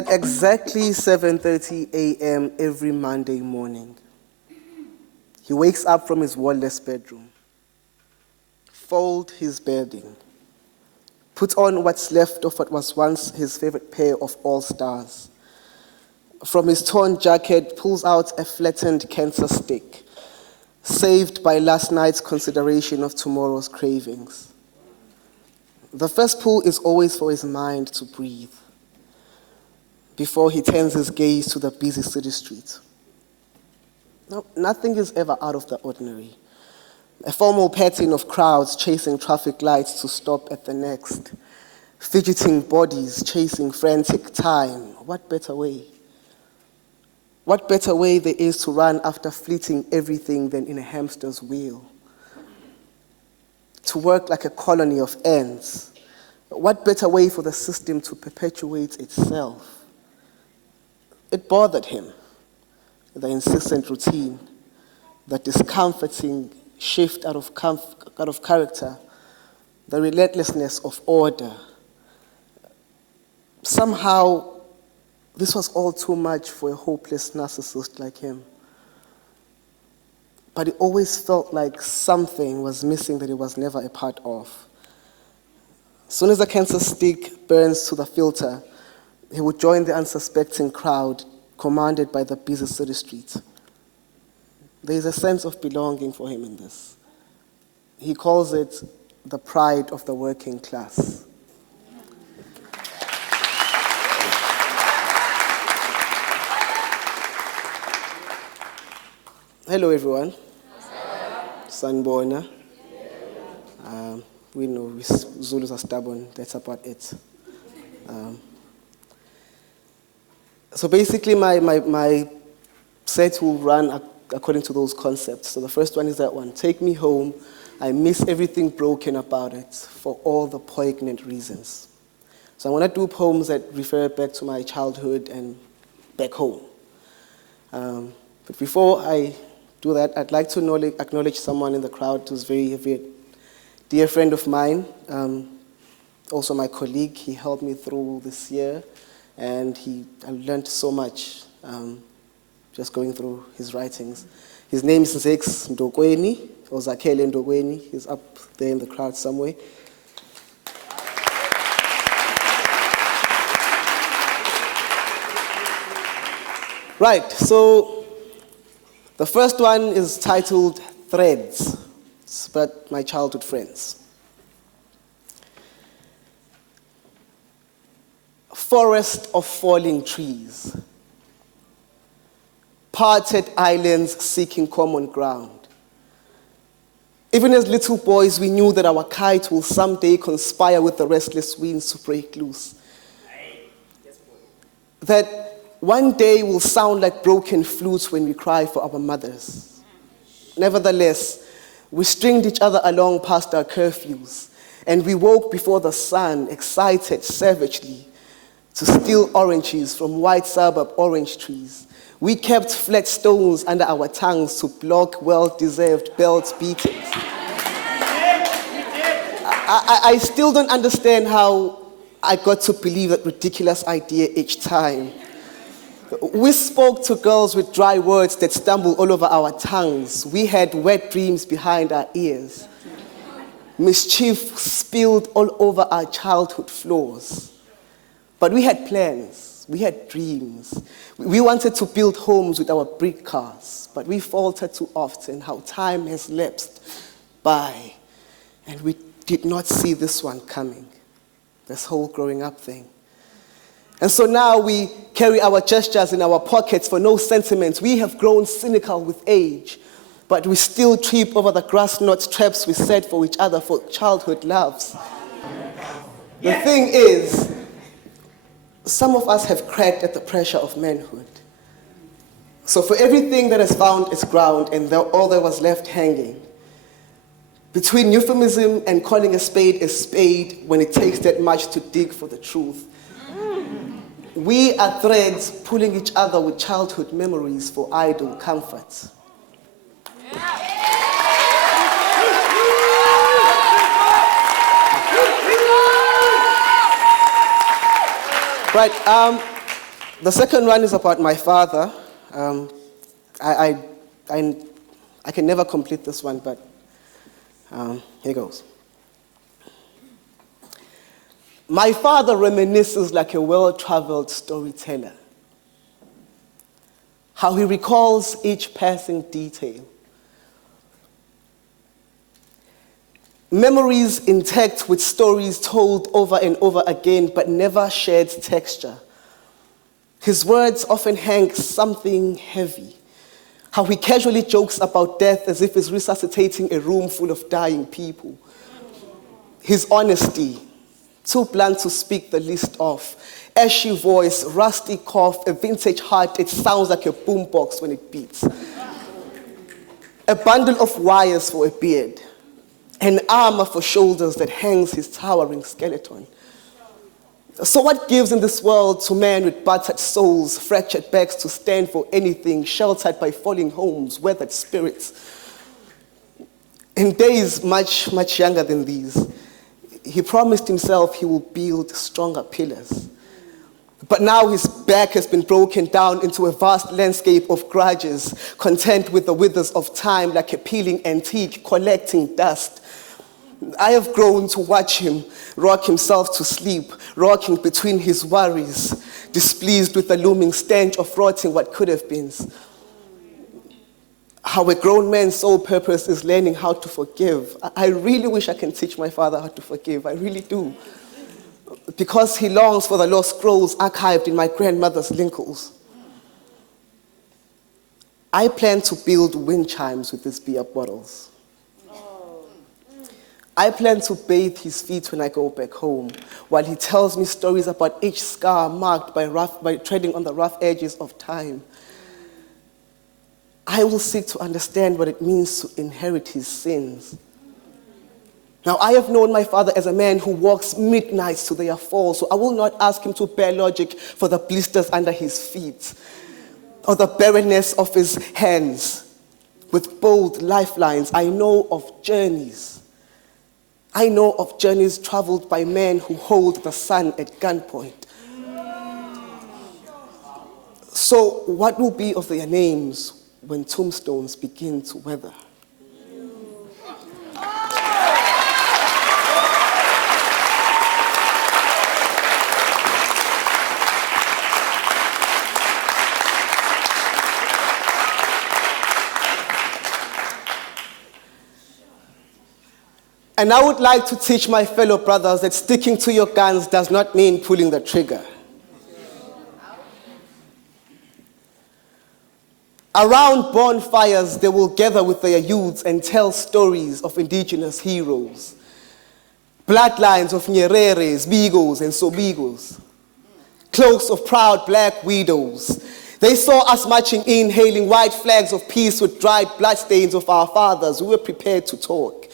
At exactly 7:30 a.m. every Monday morning, he wakes up from his wall-less bedroom, fold his bedding, put on what's left of what was once his favorite pair of all-stars. From his torn jacket, pulls out a flattened cancer stick, saved by last night's consideration of tomorrow's cravings. The first pull is always for his mind to breathe, before he turns his gaze to the busy city street. No, nothing is ever out of the ordinary. A formal pattern of crowds chasing traffic lights to stop at the next, fidgeting bodies chasing frantic time. What better way? What better way there is to run after fleeting everything than in a hamster's wheel? To work like a colony of ants. What better way for the system to perpetuate itself? It bothered him, the insistent routine, the discomforting shift out of character, the relentlessness of order. Somehow, this was all too much for a hopeless narcissist like him. But it always felt like something was missing that he was never a part of. As soon as the cancer stick burns to the filter, he would join the unsuspecting crowd commanded by the busy city street. There is a sense of belonging for him in this. He calls it the pride of the working class. Hello, everyone. Sanbona. We know Zulus are stubborn. That's about it. So basically, my set will run according to those concepts. So the first one is that one: take me home. I miss everything broken about it for all the poignant reasons. So I want to do poems that refer back to my childhood and back home. But before I do that, I'd like to acknowledge someone in the crowd who's a very dear friend of mine, also my colleague. He helped me through this year, and I learned so much just going through his writings. His name is Zex Ndokweni, or Zakele Ndokweni. He's up there in the crowd somewhere. Right, so the first one is titled Threads. It's about my childhood friends. Forest of falling trees. Parted islands seeking common ground. Even as little boys, we knew that our kite will someday conspire with the restless winds to break loose. That one day will sound like broken flutes when we cry for our mothers. Nevertheless, we stringed each other along past our curfews, and we woke before the sun, excited savagely to steal oranges from white suburb orange trees. We kept flat stones under our tongues to block well-deserved belt beatings. I still don't understand how I got to believe that ridiculous idea each time. We spoke to girls with dry words that stumbled all over our tongues. We had wet dreams behind our ears. Mischief spilled all over our childhood floors. But we had plans. We had dreams. We wanted to build homes with our brick cars, but we faltered too often. How time has lapsed by, and we did not see this one coming, this whole growing up thing. And so now we carry our gestures in our pockets for no sentiments. We have grown cynical with age, but we still trip over the grass knot traps we set for each other for childhood loves. The thing is, some of us have cracked at the pressure of manhood. So for everything that has found its ground and all that was left hanging, between euphemism and calling a spade when it takes that much to dig for the truth, we are threads pulling each other with childhood memories for idle comfort. Right, The second one is about my father. I can never complete this one, but here goes. My father reminisces like a well-traveled storyteller. How he recalls each passing detail. Memories intact with stories told over and over again, but never shared texture. His words often hang something heavy. How he casually jokes about death as if he's resuscitating a room full of dying people. His honesty, too blunt to speak the least of. Ashy voice, rusty cough, a vintage heart, it sounds like a boombox when it beats. A bundle of wires for a beard. An armor for shoulders that hangs his towering skeleton. So what gives in this world to men with battered souls, fractured backs to stand for anything, sheltered by falling homes, weathered spirits? In days much, much younger than these, he promised himself he will build stronger pillars. But now his back has been broken down into a vast landscape of grudges, content with the withers of time like a peeling antique collecting dust. I have grown to watch him rock himself to sleep, rocking between his worries, displeased with the looming stench of rotting what could have been. How a grown man's sole purpose is learning how to forgive. I really wish I can teach my father how to forgive. I really do. Because he longs for the lost scrolls archived in my grandmother's linkles. I plan to build wind chimes with these beer bottles. I plan to bathe his feet when I go back home, while he tells me stories about each scar marked by treading on the rough edges of time. I will seek to understand what it means to inherit his sins. Now, I have known my father as a man who walks midnights to their fall, so I will not ask him to bear logic for the blisters under his feet or the barrenness of his hands. With bold lifelines, I know of journeys. I know of journeys traveled by men who hold the sun at gunpoint. So what will be of their names when tombstones begin to weather? And I would like to teach my fellow brothers that sticking to your guns does not mean pulling the trigger. Around bonfires, they will gather with their youths and tell stories of indigenous heroes. Bloodlines of Nyereres, Bigos, and Sobigos. Cloaks of proud black widows. They saw us marching in, hailing white flags of peace with dried bloodstains of our fathers. We were prepared to talk.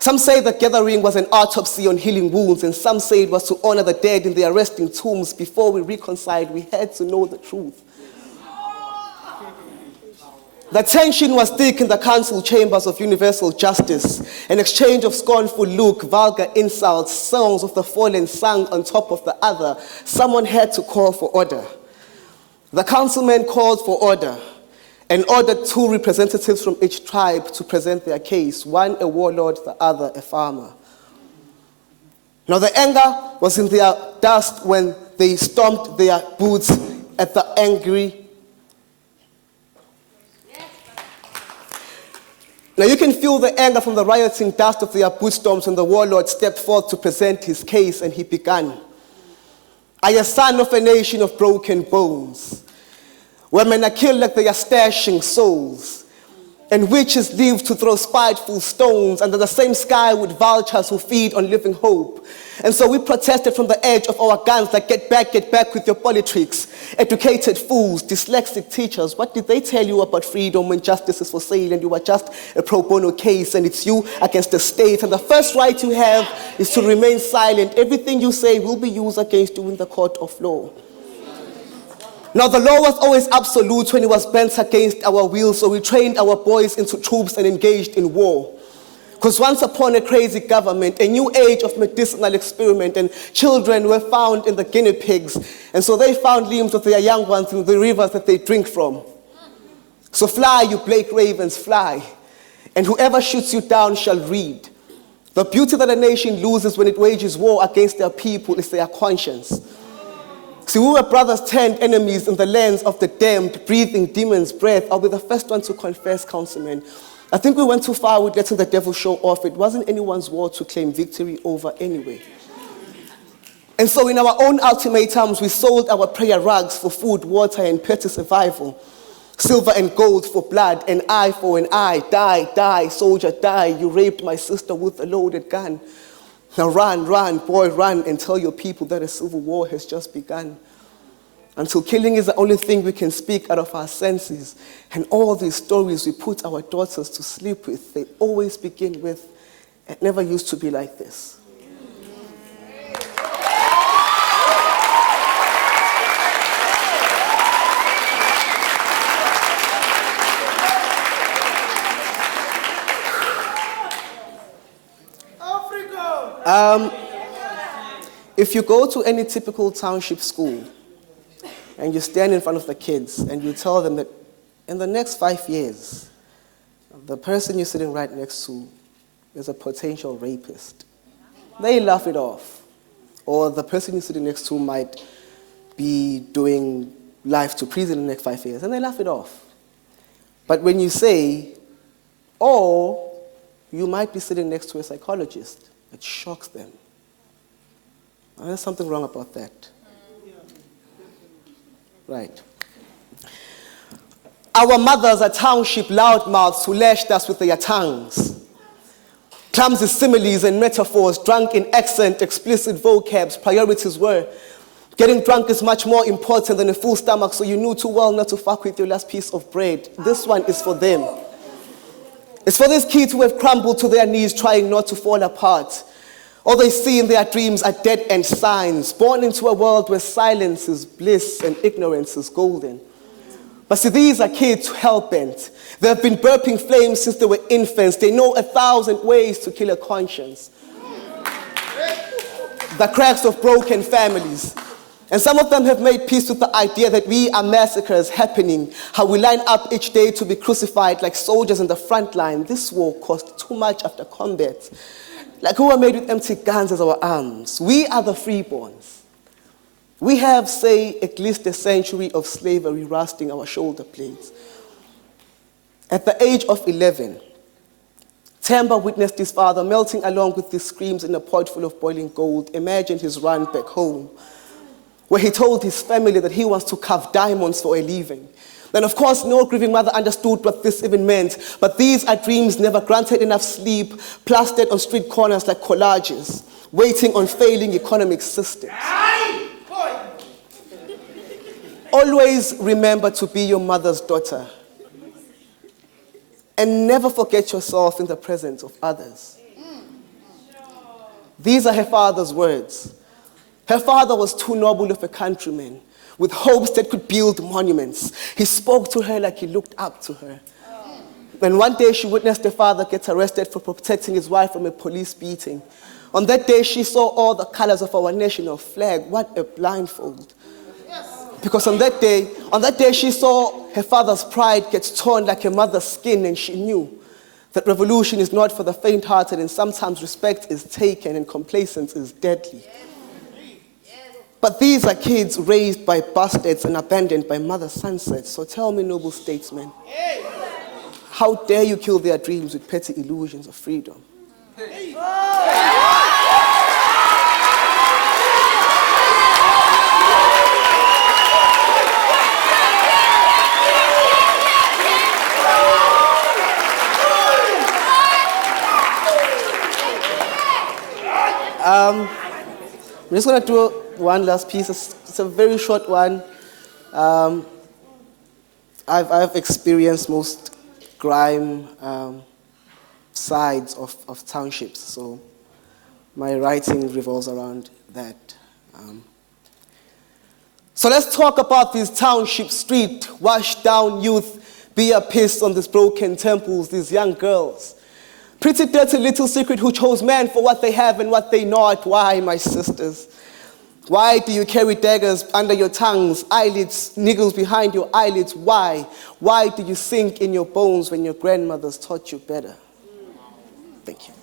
Some say the gathering was an autopsy on healing wounds, and some say it was to honor the dead in their resting tombs. Before we reconciled, we had to know the truth. The tension was thick in the council chambers of universal justice, an exchange of scornful look, vulgar insults, songs of the fallen sung on top of the other. Someone had to call for order. The councilman called for order and ordered 2 representatives from each tribe to present their case, one a warlord, the other a farmer. Now the anger was in their dust when they stomped their boots at the angry. Now you can feel the anger from the rioting dust of their boot stomps when the warlord stepped forth to present his case, and he began. I am a son of a nation of broken bones, where men are killed like they are stashing souls, and witches live to throw spiteful stones under the same sky with vultures who feed on living hope. And so we protested from the edge of our guns like get back with your politics. Educated fools, dyslexic teachers, what did they tell you about freedom when justice is for sale and you are just a pro bono case and it's you against the state, and the first right you have is to remain silent. Everything you say will be used against you in the court of law. Now the law was always absolute when it was bent against our will, so we trained our boys into troops and engaged in war. Because once upon a crazy government, a new age of medicinal experiment, and children were found in the guinea pigs. And so they found limbs of their young ones in the rivers that they drink from. So fly, you Blake Ravens, fly. And whoever shoots you down shall read. The beauty that a nation loses when it wages war against their people is their conscience. See, we were brothers turned enemies in the lands of the damned, breathing demons' breath. I'll be the first one to confess, councilman. I think we went too far with letting the devil show off. It wasn't anyone's war to claim victory over anyway. And so in our own ultimatums, we sold our prayer rugs for food, water, and petty survival. Silver and gold for blood, an eye for an eye. Die, die, soldier, die. You raped my sister with a loaded gun. Now run, run, boy, run, and tell your people that a civil war has just begun. Until killing is the only thing we can speak out of our senses. And all these stories we put our daughters to sleep with, they always begin with, it never used to be like this. If you go to any typical township school, and you stand in front of the kids and you tell them that in the next 5 years, the person you're sitting right next to is a potential rapist, they laugh it off. Or the person you're sitting next to might be doing life to prison in the next 5 years, and they laugh it off. But when you say, or you might be sitting next to a psychologist, it shocks them. And there's something wrong about that. Right. Our mothers are township loudmouths who lashed us with their tongues. Clumsy similes and metaphors, drunk in accent, explicit vocabs, priorities were. Getting drunk is much more important than a full stomach, so you knew too well not to fuck with your last piece of bread. This one is for them. It's for these kids who have crumbled to their knees trying not to fall apart. All they see in their dreams are dead-end signs, born into a world where silence is bliss and ignorance is golden. But see, these are kids hell-bent. They have been burping flames since they were infants. They know 1,000 ways to kill a conscience. The cracks of broken families. And some of them have made peace with the idea that we are massacres happening, how we line up each day to be crucified like soldiers in the front line. This war cost too much after combat. Like who are made with empty guns as our arms. We are the freeborns. We have, say, at least a century of slavery rusting our shoulder blades. At the age of 11, Temba witnessed his father melting along with his screams in a pot full of boiling gold. Imagined his run back home, where he told his family that he wants to carve diamonds for a living. Then, of course, no grieving mother understood what this even meant. But these are dreams never granted enough sleep, plastered on street corners like collages, waiting on failing economic systems. Always remember to be your mother's daughter. And never forget yourself in the presence of others. These are her father's words. Her father was too noble of a countryman, with hopes that could build monuments. He spoke to her like he looked up to her. And one day she witnessed her father get arrested for protecting his wife from a police beating. On that day, she saw all the colors of our national flag. What a blindfold. Because on that day, she saw her father's pride get torn like a mother's skin, and she knew that revolution is not for the faint-hearted, and sometimes respect is taken and complacence is deadly. But these are kids raised by bastards and abandoned by mother sunsets. So tell me, noble statesmen, how dare you kill their dreams with petty illusions of freedom? I'm just going to do one last piece. It's a very short one. I've experienced most grime sides of townships, so my writing revolves around that. So let's talk about these township street, washed down youth, beer pissed on these broken temples, these young girls. Pretty dirty little secret who chose men for what they have and what they not. Why, my sisters? Why do you carry daggers under your tongues, eyelids, niggles behind your eyelids? Why? Why do you sink in your bones when your grandmothers taught you better? Thank you.